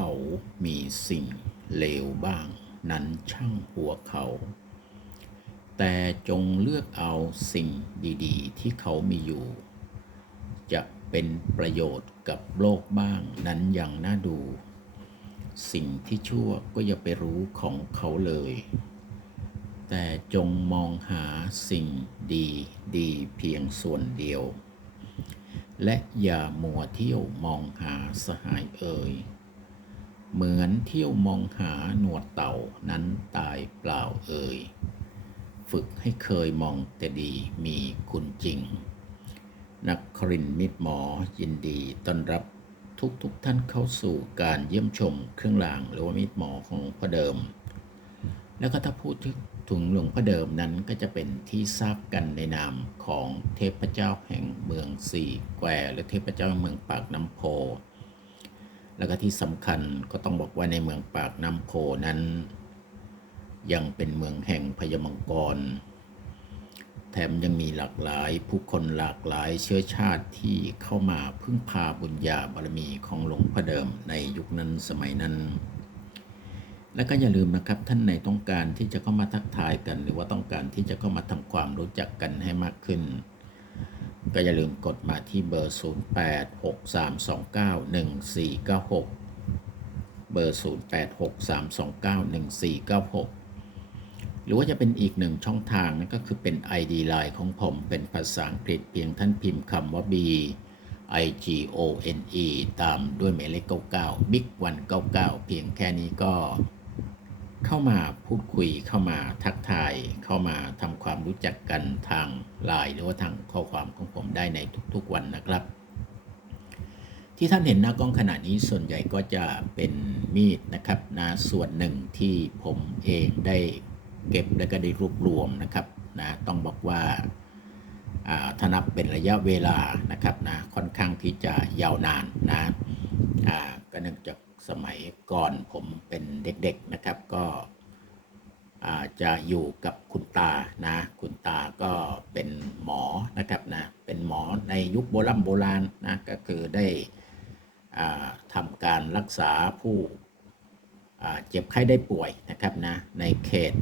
เขามีสิ่งเลวบ้าง นั้นช่างหัวเขา แต่จงเลือกเอาสิ่งดีๆ ที่เขามีอยู่ จะเป็นประโยชน์กับโลกบ้างนั้นอยังน่าดู สิ่งที่ชั่วก็อย่าไปรู้ของเขาเลย แต่จงมองหาสิ่งดีดีเพียงส่วนเดียว และอย่ามัวเที่ยวมองหาสหายเอ่ย เหมือนเที่ยวมองหาหนวดเต่านั้นตายเปล่าเอ่ย ฝึกให้เคยมองแต่ดีมีคุณจริง นักครินมิตรหมอยินดีต้อนรับทุกทุกท่านเข้าสู่การเยี่ยมชมเครื่องรางหรือว่ามิตรหมอของหลวงพ่อเดิม แล้วก็ถ้าพูดถึงหลวงพ่อเดิมนั้นก็จะเป็นที่ทราบกันในนามของเทพเจ้าแห่งเมืองสี่แควและเทพเจ้าเมืองปากน้ำโพ แล้วก็ที่สำคัญก็ต้องบอกว่าในเมืองปากน้ำโพนั้น ยังเป็นเมืองแห่งพญมังกร แถมยังมีหลากหลายผู้คนหลากหลายเชื้อชาติที่เข้ามาพึ่งพาบุญญาบารมีของหลวงพ่อเดิมในยุคนั้นสมัยนั้น และก็อย่าลืมนะครับท่านในต้องการที่จะเข้ามาทักทายกัน หรือว่าต้องการที่จะเข้ามาทำความรู้จักกันให้มากขึ้น ก็อย่าลืมกดมาที่เบอร์ 0863291496 เบอร์ 0863291496 หรือว่าจะเป็นอีกหนึ่งช่องทางนั่นก็คือเป็น ID Line ของผมเป็นภาษาอังกฤษเพียงท่านพิมพ์คำว่า B I G O N E ตามด้วยหมายเลข 99 Big 199 เพียงแค่นี้ก็ เข้ามาพูดคุยเข้ามาทักทาย เข้ามาทำความรู้จักกันทางไลน์หรือว่าทางข้อความของผมได้ในทุกๆวันนะครับ ที่ท่านเห็นหน้ากล้องขณะนี้ส่วนใหญ่ก็จะเป็นมีดนะครับนะส่วนหนึ่งที่ผมเองได้เก็บและก็ได้รวบรวมนะครับนะต้องบอกว่าอ่าถ้านับเป็นระยะเวลานะครับนะค่อนข้างที่จะยาวนานนะก็เนื่องจาก สมัยก่อนผมเป็นเด็กๆนะครับก็จะอยู่กับคุณตานะ คุณตาก็เป็นหมอนะครับนะ เป็นหมอในยุคโบราณโบราณนะ ก็คือได้ทำการรักษาผู้เจ็บไข้ได้ป่วยนะครับนะ ในเขต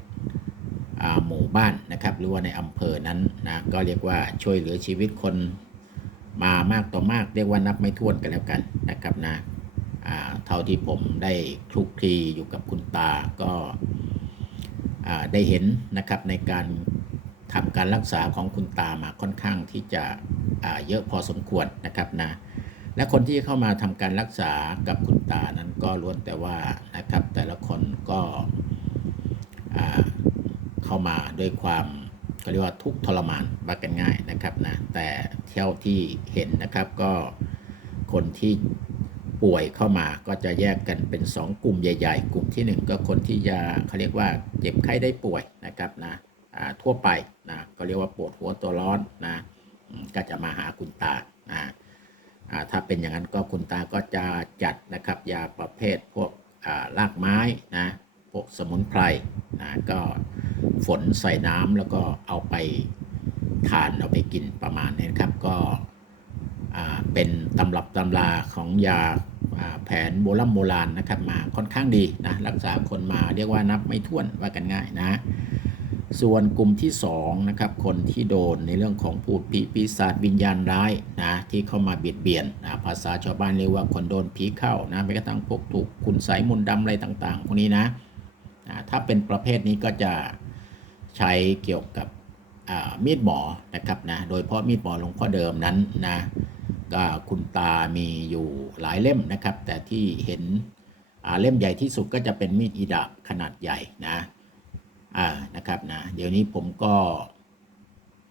หมู่บ้านนะครับ หรือว่าในอำเภอนั้นนะ ก็เรียกว่าช่วยเหลือชีวิตคนมามากต่อมาก เรียกว่านับไม่ถ้วนกันแล้วกันนะครับนะ เท่าที่ผมได้คลุกคลีอยู่กับคุณตาก็ได้เห็นนะครับในการทำการรักษาของคุณตามาค่อนข้างที่จะเยอะพอสมควรนะครับนะและคนที่เข้ามาทำการรักษากับคุณตานั้นก็ล้วนแต่ว่านะครับแต่ละคนก็เข้ามาด้วยความเขาเรียกว่าทุกทรมานว่ากันง่ายนะครับนะแต่เท่าที่เห็นนะครับก็คนที่ ป่วยเข้ามาก็จะแยกกันเป็น 2 กลุ่มใหญ่ ๆ กลุ่มทีหนึ่1 ก็คนที่จะเขาเรียกว่าเจ็บไข้ได้ป่วยนะครับนะทั่วไปนะก็เรียกว่าปวดหัวตัวร้อนนะก็จะมาหาคุณตานะอ่าถ้าเป็นอย่างนั้นก็คุณตาก็จะจัดนะครับยาประเภทพวกอ่ารากไม้นะพวกสมุนไพรนะก็ฝนใส่น้ำแล้วก็เอาไปทานเอาไปกินประมาณนี้นครับก็ เป็นตำรับตำราของยาแผนโบราณโบราณนะครับมาค่อนข้างดีนะรักษาคนมาเรียกว่านับไม่ถ้วนว่ากันง่ายนะ ส่วนกลุ่มที่2นะครับคนที่โดนในเรื่องของพูดผีปีศาจวิญญาณร้ายนะที่เข้ามาเบียดเบียนนะภาษาชาวบ้านเรียกว่าคนโดนผีเข้านะแม้กระทั่งพวกถูกคุณไสยมนต์ดำอะไรต่างๆพวกนี้นะนะถ้าเป็นประเภทนี้ก็จะใช้เกี่ยวกับมีดหมอนะครับนะโดยเฉพาะมีดหมอหลวงพ่อเดิมนั้นนะ คุณตามีอยู่หลายเล่มนะครับ แต่ที่เห็นเล่มใหญ่ที่สุดก็จะเป็นมีดอีดาบขนาดใหญ่นะอ่านะครับนะเดี๋ยวนี้ผมก็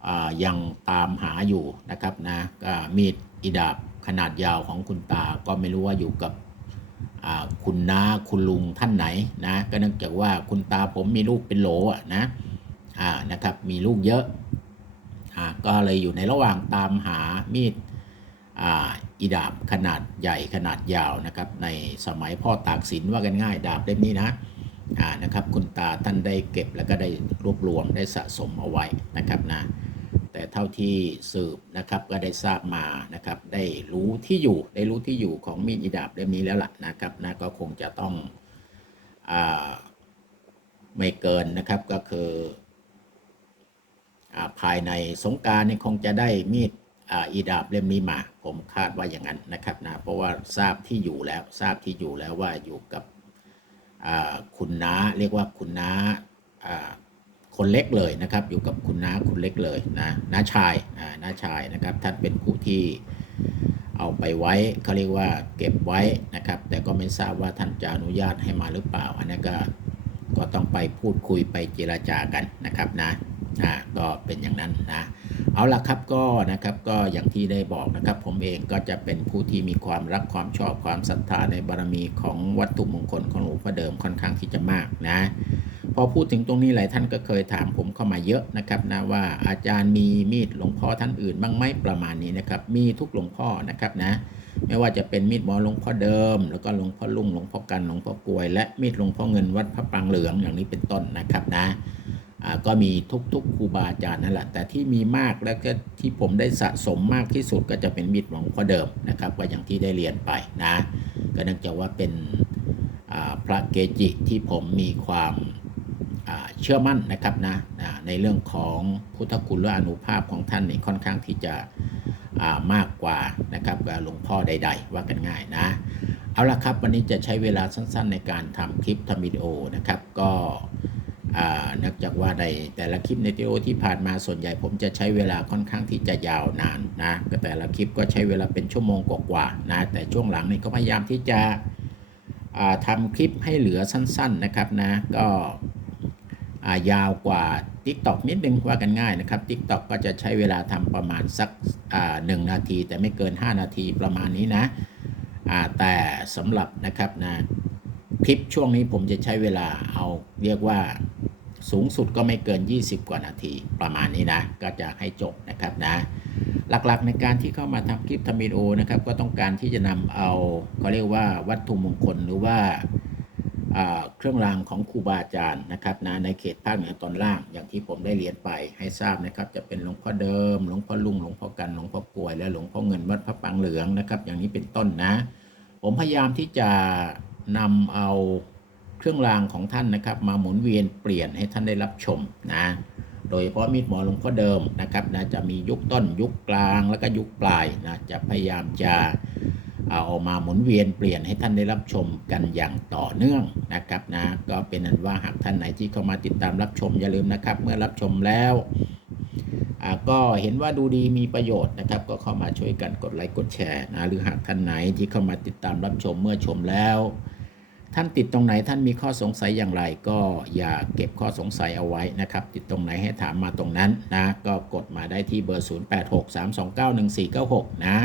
อ่ายังตามหาอยู่นะครับนะก็มีดอีดาบขนาดยาวของคุณตาก็ไม่รู้ว่าอยู่กับอ่าคุณน้าคุณลุงท่านไหนนะก็เนื่องจากว่าคุณตาผมมีลูกเป็นโหลอะนะอ่านะครับมีลูกเยอะอ่าก็เลยอยู่ในระหว่างตามหามีด อีดาบขนาดใหญ่ขนาดยาวนะครับ ในสมัยพ่อตากสินว่ากันง่ายดาบเล่มนี้นะอ่านะครับคุณตาท่านได้เก็บแล้วก็ได้รวบรวมได้สะสมเอาไว้นะครับนะแต่เท่าที่สืบนะครับก็ได้ทราบมานะครับ ได้รู้ที่อยู่ได้รู้ที่อยู่ของมีดอิดาบเล่มนี้แล้วล่ะนะครับนะก็คงจะต้องอไม่เกินนะครับก็คืออภายในสงการนี่คงจะได้มีด อีดาบเล่มนี้มา ผมคาดว่าอย่างนั้นนะครับนะเพราะว่าทราบที่อยู่แล้วทราบที่อยู่แล้วว่าอยู่กับคุณน้าเรียกว่าคุณน้าคนเล็กเลยนะครับ อยู่กับคุณน้าคุณเล็กเลยนะน้าชายน้าชายนะครับ ท่านเป็นผู้ที่เอาไปไว้เขาเรียกว่าเก็บไว้นะครับ แต่ก็ไม่ทราบว่าท่านจะอนุญาตให้มาหรือเปล่า อันนี้ก็ก็ต้องไปพูดคุยไปเจราจากันนะครับนะ อ่าก็เป็นอย่างนั้นนะเอาละครับก็นะครับก็อย่างที่ได้บอกนะครับ ผมเองก็จะเป็นผู้ที่มีความรักความชอบความศรัทธาในบารมีของวัตถุมงคลของหลวงพ่อเดิมค่อนข้างที่จะมากนะพอพูดถึงตรงนี้หลายท่านก็เคยถามผมเข้ามาเยอะนะครับนะว่าอาจารย์มีมีดหลวงพ่อท่านอื่นบ้างไหมประมาณนี้นะครับ มีทุกหลวงพ่อนะครับนะไม่ว่าจะเป็นมีดหมอหลวงพ่อเดิม แล้วก็หลวงพ่อลุงหลวงพ่อกันหลวงพ่อกลวย และมีดหลวงพ่อเงินวัดพระปรางเหลืองอย่างนี้เป็นต้นนะครับนะ ก็มีทุกๆครูบาอาจารย์นั่นแหละแต่ที่มีมากแล้วก็ที่ผมได้สะสมมากที่สุดก็จะเป็นมีดหลวงพ่อเดิมนะครับ ก็อย่างที่ได้เรียนไปนะก็เนื่องจากว่าเป็นพระเกจิที่ผมมีความเชื่อมั่นนะครับนะในเรื่องของพุทธคุณและอนุภาพของท่านนี่ค่อนข้างที่จะามากกว่านะครับกับหลวงพ่อใด ๆ ว่ากันง่ายนะ เอาละครับวันนี้จะใช้เวลาสั้นๆ ในการทำคลิปทำวิดีโอนะครับ ก็ นื่องจากว่าในแต่ละคลิปในวิดีโอที่ผ่านมาส่วนใหญ่ผมจะใช้เวลาค่อนข้างที่จะยาวนานนะแต่ละคลิปก็ใช้เวลาเป็นชั่วโมงกว่าๆนะแต่ช่วงหลังนี่ก็พยายามที่จะอ่าทำคลิปให้เหลือสั้นๆนะครับนะก็ายาวกว่า TikTok นิดนึงว่ากันง่ายนะครับ TikTok ก็จะใช้เวลาทำประมาณสักหนึ่งนาที แต่ไม่เกิน 5 นาทีประมาณนี้นะแต่สำหรับนะครับนะ คลิปช่วงนี้ผมจะใช้เวลาเอาเรียกว่าสูงสุดก็ไม่เกิน 20 กว่านาทีประมาณนี้นะ ก็จะให้จบนะครับนะ หลักๆในการที่เข้ามาทำคลิปทำวิดีโอนะครับ ก็ต้องการที่จะนำเอาเขาเรียกว่าวัตถุมงคลหรือว่าเครื่องรางของครูบาอาจารย์นะครับนะในเขตภาคเหนือตอนล่าง อย่างที่ผมได้เรียนไปให้ทราบนะครับ จะเป็นหลวงพ่อเดิม หลวงพ่อลุงหลวงพ่อกันหลวงพ่อกลวยและหลวงพ่อเงินวัดพระปางเหลืองนะครับ อย่างนี้เป็นต้นนะ ผมพยายามที่จะ นำเอาเครื่องรางของท่านนะครับ มาหมุนเวียนเปลี่ยนให้ท่านได้รับชมนะโดยเฉพาะมีดหมอหลวงพ่อเดิมนะครับนะจะมียุคต้นยุคกลางแล้วก็ยุคปลายนะจะพยายามจะเอาออกมาหมุนเวียนเปลี่ยนให้ท่านได้รับชมกันอย่างต่อเนื่องนะครับนะก็เป็นอันว่าหากท่านไหนที่เข้ามาติดตามรับชมอย่าลืมนะครับ เมื่อรับชมแล้วก็เห็นว่าดูดีมีประโยชน์นะครับ ก็เข้ามาช่วยกันกดไลค์กดแชร์นะหรือหากท่านไหนที่เข้ามาติดตามรับชมเมื่อชมแล้ว ท่านติดตรงไหนท่านมีข้อสงสัยอย่างไร ก็อย่าเก็บข้อสงสัยเอาไว้นะครับ ติดตรงไหนให้ถามมาตรงนั้นนะ ก็กดมาได้ที่เบอร์ 0863291496 นะ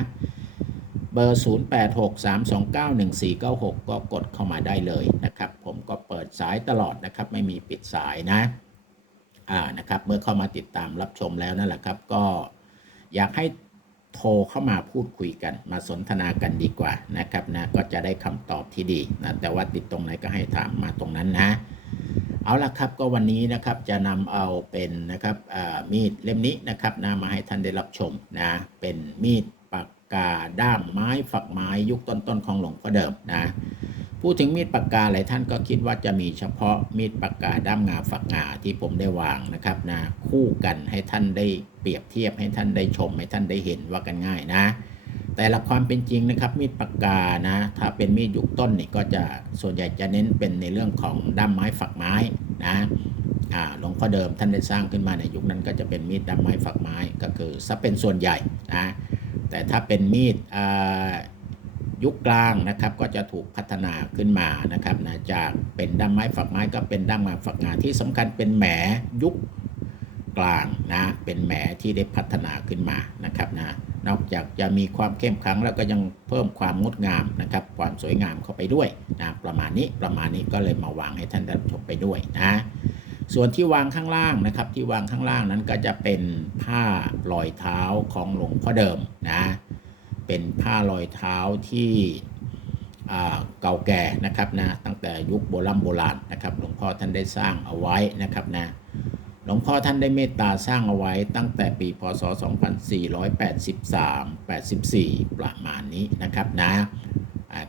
เบอร์ 0863291496 ก็กดเข้ามาได้เลยนะครับ ผมก็เปิดสายตลอดนะครับ ไม่มีปิดสายนะ อ่านะครับ เมื่อเข้ามาติดตามรับชมแล้วนั่นแหละครับ ก็อยากให้ โทรเข้ามาพูดคุยกัน มาสนทนากันดีกว่านะครับนะก็จะได้คำตอบที่ดีนะแต่ว่าติดตรงไหนก็ให้ถามมาตรงนั้นนะ เอาละครับก็วันนี้นะครับจะนำเอาเป็นนะครับอ่ามีดเล่มนี้นะครับนะมาให้ท่านได้รับชมนะเป็นมีดปากกาด้ามไม้ฝักไม้ยุคต้นๆของหลวงพ่อเดิมนะ พูดถึงมีดปากกาหลายท่านก็คิดว่าจะมีเฉพาะมีดปากกาด้ามงาฝักงาที่ผมได้วางนะครับนะคู่กันให้ท่านได้เปรียบเทียบให้ท่านได้ชมให้ท่านได้เห็นว่ากันง่ายนะ แต่ละความเป็นจริงนะครับมีดปากกานะถ้าเป็นมีดยุคต้นนี่ก็จะส่วนใหญ่จะเน้นเป็นในเรื่องของด้ามไม้ฝักไม้นะอ่าหลวงพ่อเดิมท่านได้สร้างขึ้นมาในยุคนั้นก็จะเป็นมีดด้ามไม้ฝักไม้ก็คือซะเป็นส่วนใหญ่นะแต่ถ้าเป็นมีด ยุคกลางนะครับก็จะถูกพัฒนาขึ้นมานะครับนะจากเป็นด้ามไม้ฝักไม้ก็เป็นด้ามไม้ฝักงาที่สำคัญเป็นแหมยุคกลางนะเป็นแหมที่ได้พัฒนาขึ้นมานะครับนะนอกจากจะมีความเข้มขลังแล้วก็ยังเพิ่มความงดงามนะครับความสวยงามเข้าไปด้วยนะประมาณนี้ประมาณนี้ก็เลยมาวางให้ท่านได้ชมไปด้วยนะส่วนที่วางข้างล่างนะครับที่วางข้างล่างนั้นก็จะเป็นผ้าลอยเท้าของหลวงพ่อเดิมนะ เป็นผ้าลอยเท้าที่เก่าแก่นะครับนะตั้งแต่ยุคโบราณโบราณนะครับหลวงพ่อท่านได้สร้างเอาไว้นะครับนะหลวงพ่อท่านได้เมตตาสร้างเอาไว้ตั้งแต่ปีพศ 2483 84 ประมาณนี้นะครับนะ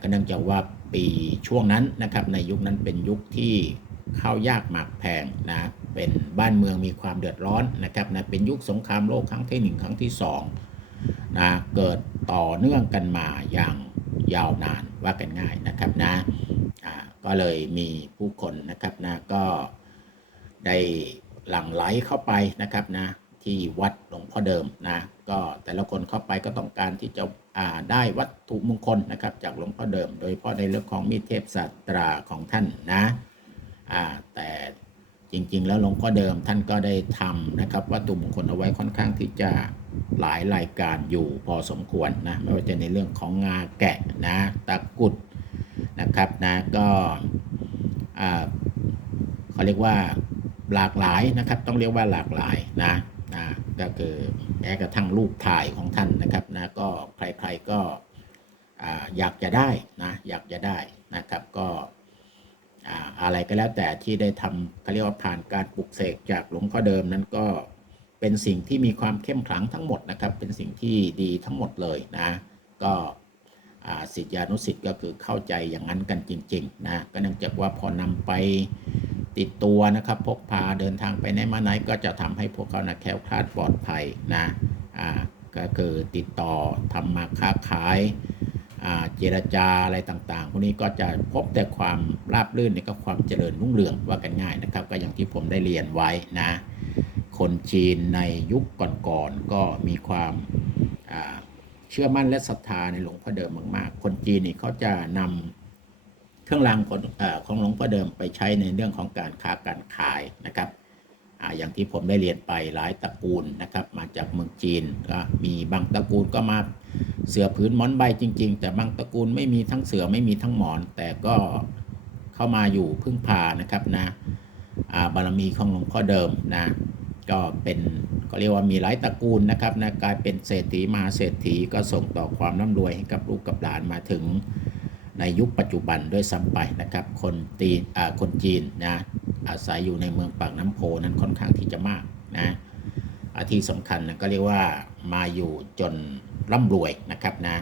ก็เนื่องจากว่าปีช่วงนั้นนะครับในยุคนั้นเป็นยุคที่ข้าวยากหมากแพงนะเป็นบ้านเมืองมีความเดือดร้อนนะครับนะเป็นยุคสงครามโลกครั้งที่หนึ่งครั้งที่สอง นะเกิดต่อเนื่องกันมาอย่างยาวนานว่ากันง่ายนะครับนะก็เลยมีผู้คนนะครับนะก็ได้หลั่งไหลเข้าไปนะครับนะที่วัดหลวงพ่อเดิมนะก็แต่ละคนเข้าไปก็ต้องการที่จะอ่าได้วัตถุมงคลนะครับ จากหลวงพ่อเดิม โดยเฉพาะในเรื่องของมีเทพศาสตราของท่านนะอ่าแต่ จริง ๆ แล้วหลวงพ่อเดิมท่านก็ได้ทำนะครับวัตถุมงคลเอาไว้ค่อนข้างที่จะหลายรายการอยู่พอสมควรนะไม่ว่าจะในเรื่องของงาแกะนะตะกุดนะครับนะก็เขาเรียกว่าหลากหลายนะครับ ต้องเรียกว่าหลากหลายนะนะก็คือแม้กระทั่งรูปถ่ายของท่านนะครับนะก็ใครๆก็อยากจะได้นะอยากจะได้นะครับก็ อะไรก็แล้วแต่ที่ได้ทำเขาเรียกว่าผ่านการปลุกเสกจากหลวงพ่อเดิมนั้นก็เป็นสิ่งที่มีความเข้มขลังทั้งหมดนะครับ เป็นสิ่งที่ดีทั้งหมดเลยนะ ก็อ่าศิานุศิษย์ก็คือเข้าใจอย่างนั้นกันจริงๆนะก็เนื่องจากว่าพอนำไปติดตัวนะครับ พกพาเดินทางไปไหนมาไหนก็จะทำให้พวกเขานะแคล้วคลาดปลอดภัยนะอ่าก็คือติดต่อทำมาค้าขาย เจรจาอะไรต่างๆพวกนี้ก็จะพบแต่ความราบรื่นในกับความเจริญรุ่งเรืองว่ากันง่ายนะครับ ก็อย่างที่ผมได้เรียนไว้นะ คนจีนในยุคก่อนๆก็มีความเชื่อมั่นและศรัทธาในหลวงพ่อเดิมมาก ๆ คนจีนนี่เขาจะนำเครื่องรางของของหลวงพ่อเดิมไปใช้ในเรื่องของการค้าการขายนะครับ อย่างที่ผมได้เรียนไปหลายตระกูลนะครับ มาจากเมืองจีนก็มีบางตระกูลก็มาเสือผืนหมอนใบจริง ๆ แต่บางตระกูลไม่มีทั้งเสือไม่มีทั้งหมอน แต่ก็เข้ามาอยู่พึ่งพานะครับนะาบารมีของหลวงพ่อเดิมนะก็เป็นก็เรียกว่ามีหลายตระกูลนะครับนะกลายเป็นเศรษฐีมหาเศรษฐีก็ส่งต่อความร่ำรวยให้กับลูกกับหลานมาถึงในยุคปัจจุบันด้วยซ้ำไปนะครับ คนตีคนจีนนะ อาศัยอยู่ในเมืองปากน้ำโพนั้นค่อนข้างที่จะมากนะอาที่สำคัญนะก็เรียกว่ามาอยู่จนร่ำรวยนะครับนะ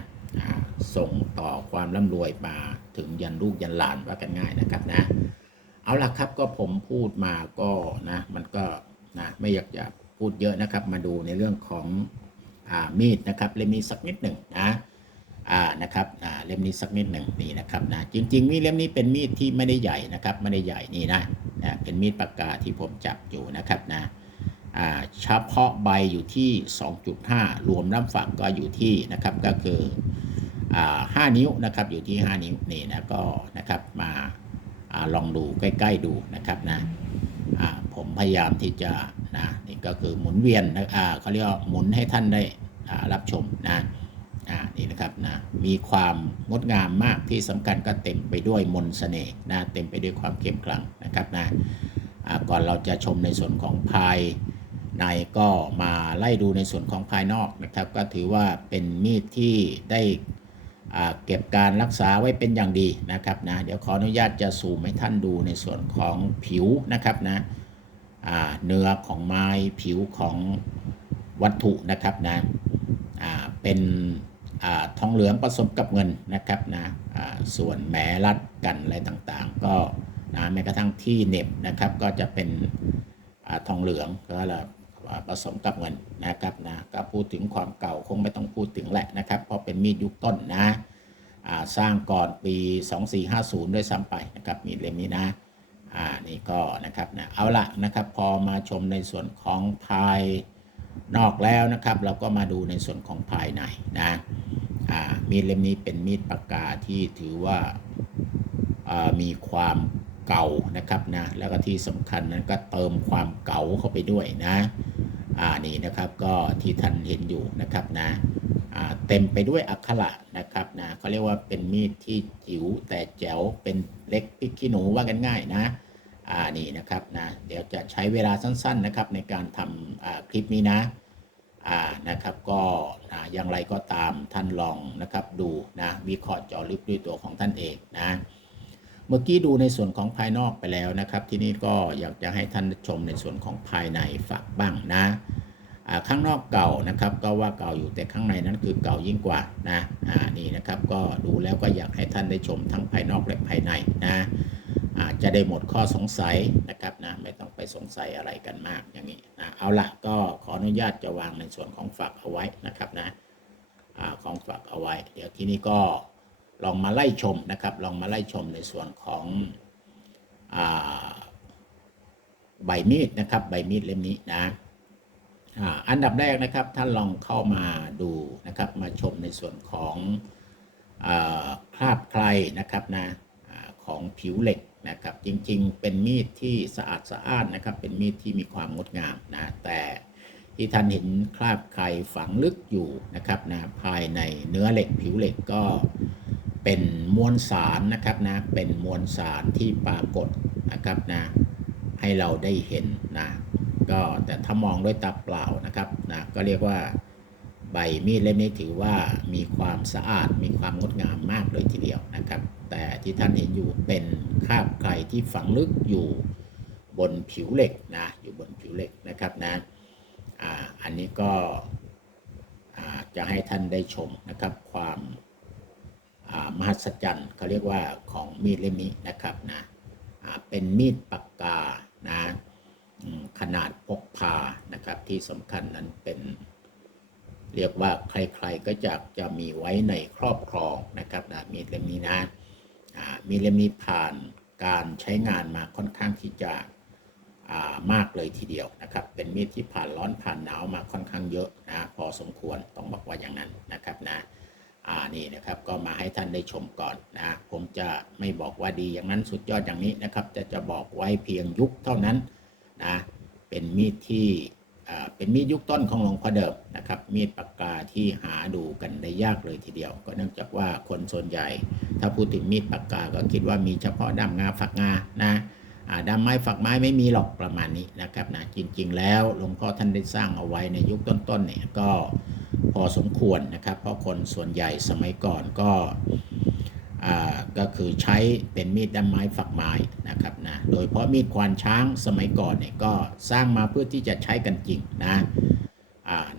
ส่งต่อความร่ำรวยมาถึงยันลูกยันหลานว่ากันง่ายนะครับนะเอาล่ะครับก็ผมพูดมาก็นะมันก็นะไม่อยากจะพูดเยอะนะครับ มาดูในเรื่องของอมีดนะครับเล่มนี้สักนิดหนึ่งนะ อ่านะครับอ่าเล่มนี้สักนิดหนึ่งนี่นะครับนะจริงๆมีดเล่มนี้เป็นมีดที่ไม่ได้ใหญ่นะครับไม่ได้ใหญ่นี่นะนะเป็นมีดปากกาที่ผมจับอยู่นะครับนะอ่าเฉพาะใบอยู่ที่ 2.5 รวมน้ำฝักก็อยู่ที่นะครับก็คืออ่า5นิ้วนะครับอยู่ที่ 5 นิ้วนี่นะก็นะครับมาอ่าลองดูใกล้ ๆดูนะครับนะอ่าผมพยายามที่จะนะนี่ก็คือหมุนเวียนนะอ่าเขาเรียกว่าหมุนให้ท่านได้อ่ารับชมนะ อ่านี่นะครับนะมีความงดงามมากที่สำคัญก็เต็มไปด้วยมนต์เสน่ห์นะเต็มไปด้วยความเข้มขลังนะครับนะอ่าก่อนเราจะชมในส่วนของภายในก็มาไล่ดูในส่วนของภายนอกนะครับ ก็ถือว่าเป็นมีดที่ได้เก็บการรักษาไว้เป็นอย่างดีนะครับนะเดี๋ยวขออนุญาตจะซูมให้ท่านดูในส่วนของผิวนะครับนะอ่าเนื้อของไม้ผิวของวัตถุนะครับนะอ่าเป็น ทองเหลืองผสมกับเงินนะครับนะส่วนแหมรัดกันอะไรต่างๆ ก็นะแม้กระทั่งที่เน็บนะครับก็จะเป็นอทองเหลืองก็ละผสมกับเงินนะครับนะก็พูดถึงความเก่าคงไม่ต้องพูดถึงแหละนะครับเพราะเป็นมีดยุคต้นนะสร้างก่อนปี 2450 ด้วยซ้ำไปนะครับมีดเล่มนี้นะอ่านี่ก็นะครับนะเอาละนะครับพอมาชมในส่วนของภาย นอกแล้วนะครับ เราก็มาดูในส่วนของภายในนะมีดเล่มนี้เป็นมีดปากกาที่ถือว่าอ่ามีความเก่านะครับนะแล้วก็ที่สำคัญนั้นก็เติมความเก่าเข้าไปด้วยนะอ่านี่นะครับก็ที่ท่านเห็นอยู่นะครับนะอ่าเต็มไปด้วยอักขระนะครับนะเขาเรียกว่าเป็นมีดที่จิ๋วแต่แจ๋วเป็นเล็กพริกขี้หนูว่ากันง่ายนะ อ่านี่นะครับนะเดี๋ยวจะใช้เวลาสั้นๆนะครับในการทำอ่าคลิปนี้นะอ่านะครับก็นะอย่างไรก็ตามท่านลองนะครับดูนะวิเคราะห์เจาะลึกด้วยตัวของท่านเองนะเมื่อกี้ดูในส่วนของภายนอกไปแล้วนะครับ ที่นี่ก็อยากจะให้ท่านชมในส่วนของภายในฝากบ้างนะข้างนอกเก่านะครับก็ว่าเก่าอยู่แต่ข้างในนั้นคือเก่ายิ่งกว่านะอ่านี่นะครับก็ดูแล้วก็อยากให้ท่านได้ชมทั้งภายนอกและภายในนะ อาจะได้หมดข้อสงสัยนะครับนะไม่ต้องไปสงสัยอะไรกันมากอย่างนี้นะเอาละก็ขออนุญาตจะวางในส่วนของฝากเอาไว้นะครับนะอของฝากเอาไว้ เดี๋ยวที่นี้ก็ลองมาไล่ชมนะครับ ลองมาไล่ชมในส่วนของอใบมีดนะครับใบมีดเล่มนี้นะอันดับแรกนะครับท่านลองเข้ามาดูนะครับมาชมในส่วนของอคราบใครนะครับนะของผิวเหล็ก นะครับจริงๆ เป็นมีดที่สะอาดสะอ้านนะครับ เป็นมีดที่มีความงดงามนะแต่ที่ท่านเห็นคราบใครฝังลึกอยู่นะครับนะภายในเนื้อเหล็กผิวเหล็กก็เป็นมวลสารนะครับนะเป็นมวลสารที่ปรากฏนะครับนะให้เราได้เห็นนะก็แต่ถ้ามองด้วยตาเปล่านะครับนะก็เรียกว่าใบมีดเล่มนี้ถือว่ามีความสะอาดมีความงดงามมากเลยทีเดียวนะครับ แต่ที่ท่านเห็นอยู่เป็น คาบใครที่ฝังลึกอยู่บนผิวเหล็กนะอยู่บนผิวเหล็กนะครับนะอ่าอันนี้ก็จะให้ท่านได้ชมนะครับความมหัศจรรย์เขาเรียกว่าของมีดเล่มนี้นะครับนะเป็นมีดปากกานะขนาดพกพานะครับที่สำคัญนั้นเป็นเรียกว่าใครๆก็จะจะมีไว้ในครอบครองนะครับนะมีดเล่มนี้นะมีดเล่มนี้ผ่าน การใช้งานมาค่อนข้างที่จะามากเลยทีเดียวนะครับ เป็นมีดที่ผ่านร้อนผ่านหนาวมาค่อนข้างเยอะนะพอสมควรต้องบอกว่าอย่างนั้นนะครับนะอ่านี่นะครับก็มาให้ท่านได้ชมก่อนนะผมจะไม่บอกว่าดีอย่างนั้นสุดยอดอย่างนี้นะครับแต่จะบอกไว้เพียงยุคเท่านั้นนะเป็นมีดที่ เป็นมีดยุคต้นของหลวงพ่อเดิมนะครับ มีดปากกาที่หาดูกันได้ยากเลยทีเดียว ก็เนื่องจากว่าคนส่วนใหญ่ ถ้าพูดถึงมีดปากกาก็คิดว่ามีเฉพาะด้ามงาฝักงานะด้ามไม้ฝักไม้ไม่มีหรอกประมาณนี้นะครับนะจริง ๆ แล้วหลวงพ่อท่านได้สร้างเอาไว้ในยุคต้นๆเนี่ยก็พอสมควรนะครับ เพราะคนส่วนใหญ่สมัยก่อนก็ ก็คือใช้เป็นมีดด้ามไม้ฝักไม้นะครับนะโดยเฉพาะมีดควานช้างสมัยก่อนเนี่ยก็สร้างมาเพื่อที่จะใช้กันจริงนะ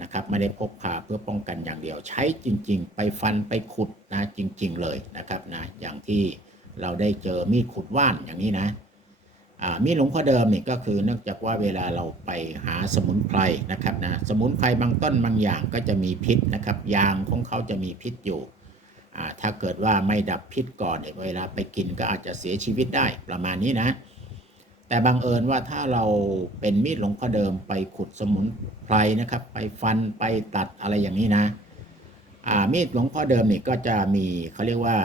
นะครับไม่ได้พกพาเพื่อป้องกันอย่างเดียวใช้จริง ๆ ไปฟันไปขุดนะจริง ๆ เลยนะครับนะอย่างที่เราได้เจอมีดขุดว่านอย่างนี้นะมีดหลวงพ่อเดิมเนี่ยก็คือเนื่องจากว่าเวลาเราไปหาสมุนไพรนะครับนะสมุนไพรบางต้นบางอย่างก็จะมีพิษนะครับยางของเขาจะมีพิษอยู่ ถ้าเกิดว่าไม่ดับพิษก่อนเวลาไปกินก็อาจจะเสียชีวิตได้ประมาณนี้นะ แต่บังเอิญว่าถ้าเราเป็นมีดหลวงพ่อเดิมไปขุดสมุนไพรนะครับ ไปฟันไปตัดอะไรอย่างนี้นะมีดหลวงพ่อเดิมเนี่ยก็จะมีเขาเรียกว่า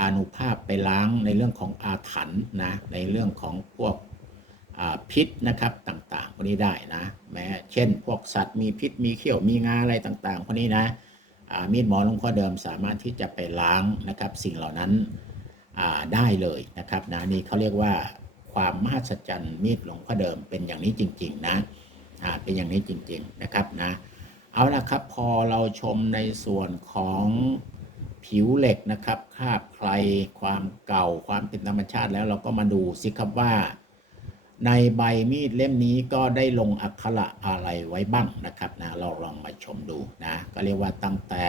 อนุภาพไปล้างในเรื่องของอาถรรพ์นะในเรื่องของพวกพิษนะครับต่างๆพวกนี้ได้นะแม้เช่น พวกสัตว์มีพิษมีเขี้ยวมีงาอะไรต่างๆพวกนี้นะ มีดหมอลงพ่อเดิมสามารถที่จะไปล้างนะครับ สิ่งเหล่านั้นได้เลยนะครับนะนี่เขาเรียกว่าความมหัศจรรย์มีดหลวงพ่อเดิมเป็นอย่างนี้จริง ๆ นะเป็นอย่างนี้จริง ๆนะครับนะเอาละครับพอเราชมในส่วนของผิวเหล็กนะครับคาบใครความเก่าความเป็นธรรมชาติแล้วเราก็มาดูสิครับว่า ในใบมีดเล่มนี้ก็ได้ลงอักขระอะไรไว้บ้างนะครับนะเราลองมาชมดูนะก็เรียกว่าตั้งแต่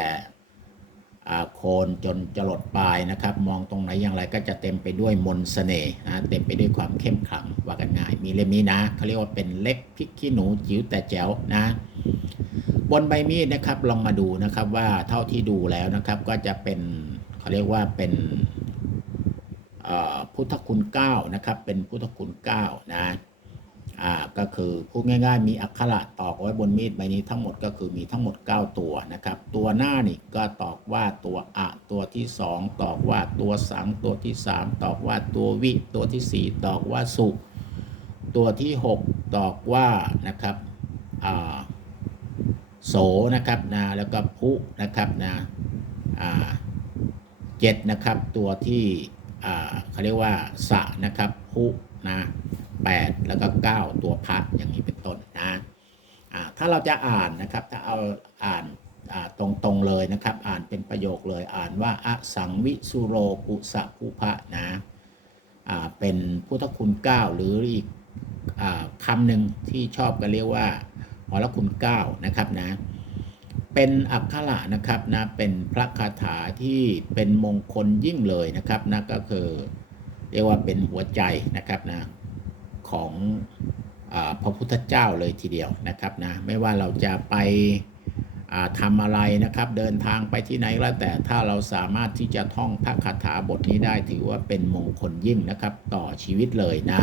โคนจนจรดปลายนะครับ มองตรงไหนอย่างไรก็จะเต็มไปด้วยมนต์เสน่ห์นะเต็มไปด้วยความเข้มขลังว่ากันง่าย มีเล่มนี้นะเขาเรียกว่าเป็นเล็กพริกขี้หนูจิ๋วแต่แจ๋วนะ บนใบมีดนะครับลองมาดูนะครับว่าเท่าที่ดูแล้วนะครับก็จะเป็นเขาเรียกว่าเป็น พุทธคุณ9นะครับเป็นพุทธคุณ9นะอ่าก็คือพูดง่ายๆ มีอักขระตอกไว้บนมีดใบนี้ทั้งหมดก็คือมีทั้งหมด 9 ตัวนะครับ ตัวหน้านี่ก็ตอกว่าตัวอะตัวที่ 2 ตอกว่าตัวสังตัวที่ 3 ตอกว่าตัววิ ตัวทีสี่ 4 ตอกว่าสุตัวที่ 6 ตอกว่านะครับอ่าโสนะครับนะแล้วก็พุนะครับนะอ่าเจ็ดนะครับตัวที่ เขาเรียกว่าสะนะครับพุนะแปดแล้วก็เก้าตัวพัดอย่างนี้เป็นต้นนะถ้าเราจะอ่านนะครับถ้าเอาอ่านอ่าตรงๆเลยนะครับ อ่านเป็นประโยคเลยอ่านว่าอสังวิสุโรปุสะภุพะนะเป็นพุทธคุณเก้าหรืออีกอคำหนึ่งที่ชอบกันเรียกว่าหอละคุณเก้านะครับนะ เป็นอักขระนะครับนะเป็นพระคาถาที่เป็นมงคลยิ่งเลยนะครับนะก็คือเรียกว่าเป็นหัวใจนะครับนะของอพระพุทธเจ้าเลยทีเดียวนะครับนะไม่ว่าเราจะไปทำอะไรนะครับเดินทางไปที่ไหนก็แล้วแต่ถ้าเราสามารถที่จะท่องพระคาถาบทนี้ได้ถือว่าเป็นมงคลยิ่งนะครับต่อชีวิตเลยนะ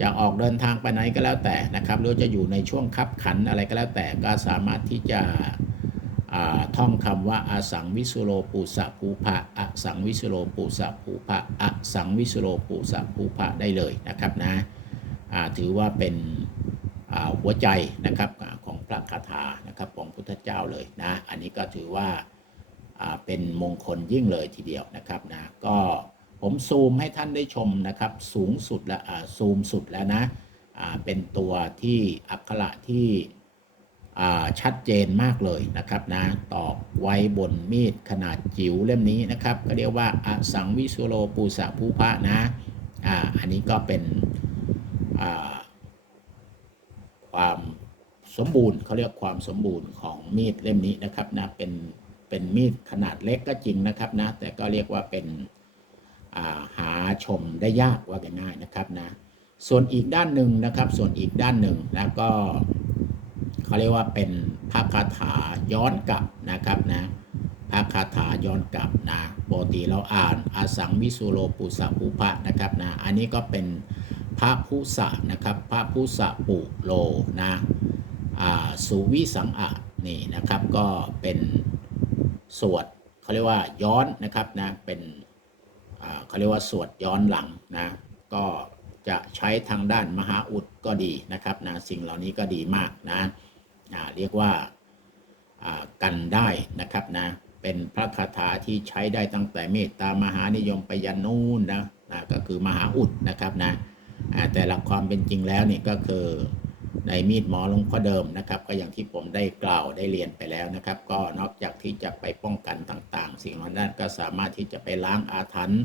จะออกเดินทางไปไหนก็แล้วแต่นะครับหรือจะอยู่ในช่วงคับขันอะไรก็แล้วแต่ก็สามารถที่จะ ท่องคำว่าอาสังวิสุโรปุสะภูภะอะสังวิสุโรปุสะภูภะอะสังวิสุโรปุสะภูภะได้เลยนะครับนะถือว่าเป็นหัวใจนะครับของพระคาถานะครับของพุทธเจ้าเลยนะ อันนี้ก็ถือว่าเป็นมงคลยิ่งเลยทีเดียวนะครับนะก็ผมซูมให้ท่านได้ชมนะครับ สูงสุดแล้วซูมสุดแล้วนะเป็นตัวที่อักขระที่ ชัดเจนมากเลยนะครับนะตอกไว้บนมีดขนาดจิ๋วเล่มนี้นะครับ ก็เรียกว่าอสังวิสุโรปูสะภูพะนะอ่าอันนี้ก็เป็นความสมบูรณ์เขาเรียกความสมบูรณ์ของมีดเล่มนี้นะครับนะเป็นเป็นมีดขนาดเล็กก็จริงนะครับนะแต่ก็เรียกว่าเป็นาหาชมได้ยากว่าง่ายนะครับนะส่วนอีกด้านหนึ่งนะครับ ส่วนอีกด้านหนึ่งนะก็ เขาเรียกว่าเป็นพระคาถาย้อนกลับนะครับนะพระคาถาย้อนกลับนะปกติเราอ่านอาสังวิสุโรปุสะปุพะนะครับนะอันนี้ก็เป็นพระพุสะนะครับพระพุสะปุโลนะอ่าสุวิสังอะนี่นะครับก็เป็นสวดเขาเรียกว่าย้อนนะครับนะเป็นอ่าเขาเรียกว่าสวดย้อนหลังนะก็จะใช้ทางด้านมหาอุดก็ดีนะครับนะสิ่งเหล่านี้ก็ดีมากนะ เรียกว่าอ่ากันได้นะครับนะเป็นพระคาถาที่ใช้ได้ตั้งแต่เมตตามหานิยมไปยันนู่นนะนะก็คือมหาอุดนะครับนะอ่าแต่หลักความเป็นจริงแล้วนี่ก็คือในมีดหมอลงพ่อเดิมนะครับ ก็อย่างที่ผมได้กล่าวได้เรียนไปแล้วนะครับ ก็นอกจากที่จะไปป้องกันต่าง ๆ สิ่งเหล่านั้นก็สามารถที่จะไปล้างอาถรรพ์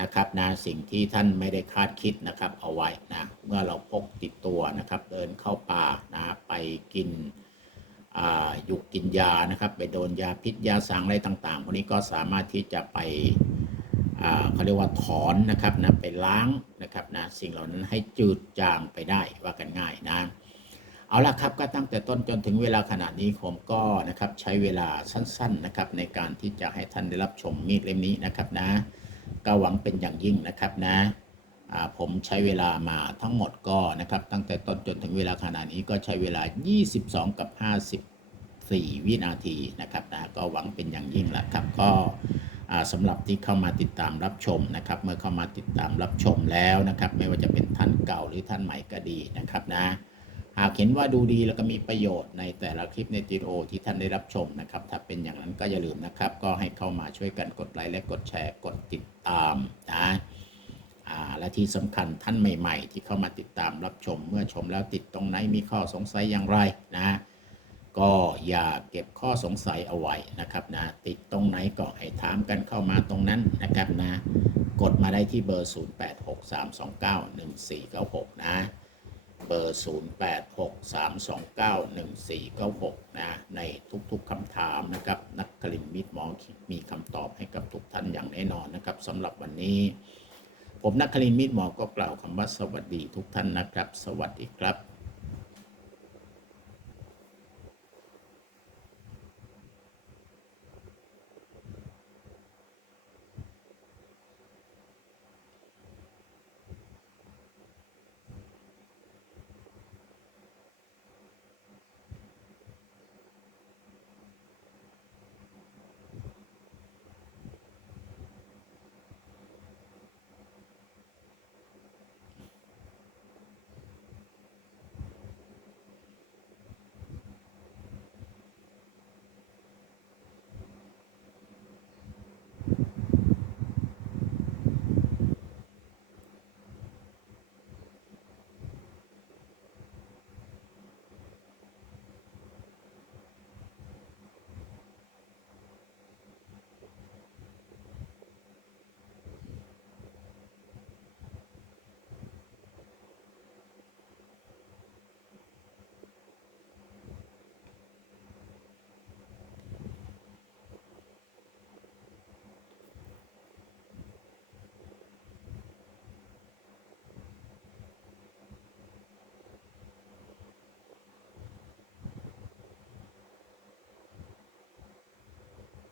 นะครับนะสิ่งที่ท่านไม่ได้คาดคิดนะครับเอาไว้นะเมื่อเราพกติดตัวนะครับเดินเข้าป่านะไปกินอ่าหยุกกินยานะครับไปโดนยาพิษยาสางอะไรต่างๆพวกนี้ก็สามารถที่จะไปเขาเรียกว่าถอนนะครับนะไปล้างนะครับนะสิ่งเหล่านั้นให้จืดจางไปได้ว่ากันง่ายนะเอาละครับก็ตั้งแต่ต้นจนถึงเวลาขนาดนี้ผมก็นะครับใช้เวลาสั้นๆนะครับในการที่จะให้ท่านได้รับชมมีดเล่มนี้นะครับนะ ก็หวังเป็นอย่างยิ่งนะครับนะผมใช้เวลามาทั้งหมดก็นะครับตั้งแต่ต้นจนถึงเวลาขนาดนี้ก็ใช้เวลา 22 กับ 54 วินาทีนะครับนะก็หวังเป็นอย่างยิ่งแหละครับก็สำหรับที่เข้ามาติดตามรับชมนะครับ เมื่อเข้ามาติดตามรับชมแล้วนะครับ ไม่ว่าจะเป็นท่านเก่าหรือท่านใหม่ก็ดีนะครับนะหากเห็นว่าดูดีแล้วก็มีประโยชน์ในแต่ละคลิปในวิดีโอที่ท่านได้รับชมนะครับ ถ้าเป็นอย่างนั้นก็อย่าลืมนะครับ ก็ให้เข้ามาช่วยกันกดไลค์และกดแชร์กดติด ตามนะและที่สำคัญท่านใหม่ ๆ ที่เข้ามาติดตามรับชมเมื่อชมแล้วติดตรงไหนมีข้อสงสัยอย่างไรนะก็อย่าเก็บข้อสงสัยเอาไว้นะครับนะติดตรงไหนก็ให้ถามกันเข้ามาตรงนั้นนะครับนะกดมาได้ที่เบอร์ 0863291496 นะ เบอร์ 0863291496 นะ ในทุกๆคำถามนะครับ นักคลินมิตรหมอมีคำตอบให้กับทุกท่านอย่างแน่นอนนะครับสำหรับวันนี้ ผมนักคลินมิตรหมอก็กล่าวคำว่าสวัสดีทุกท่านนะครับ สวัสดีครับ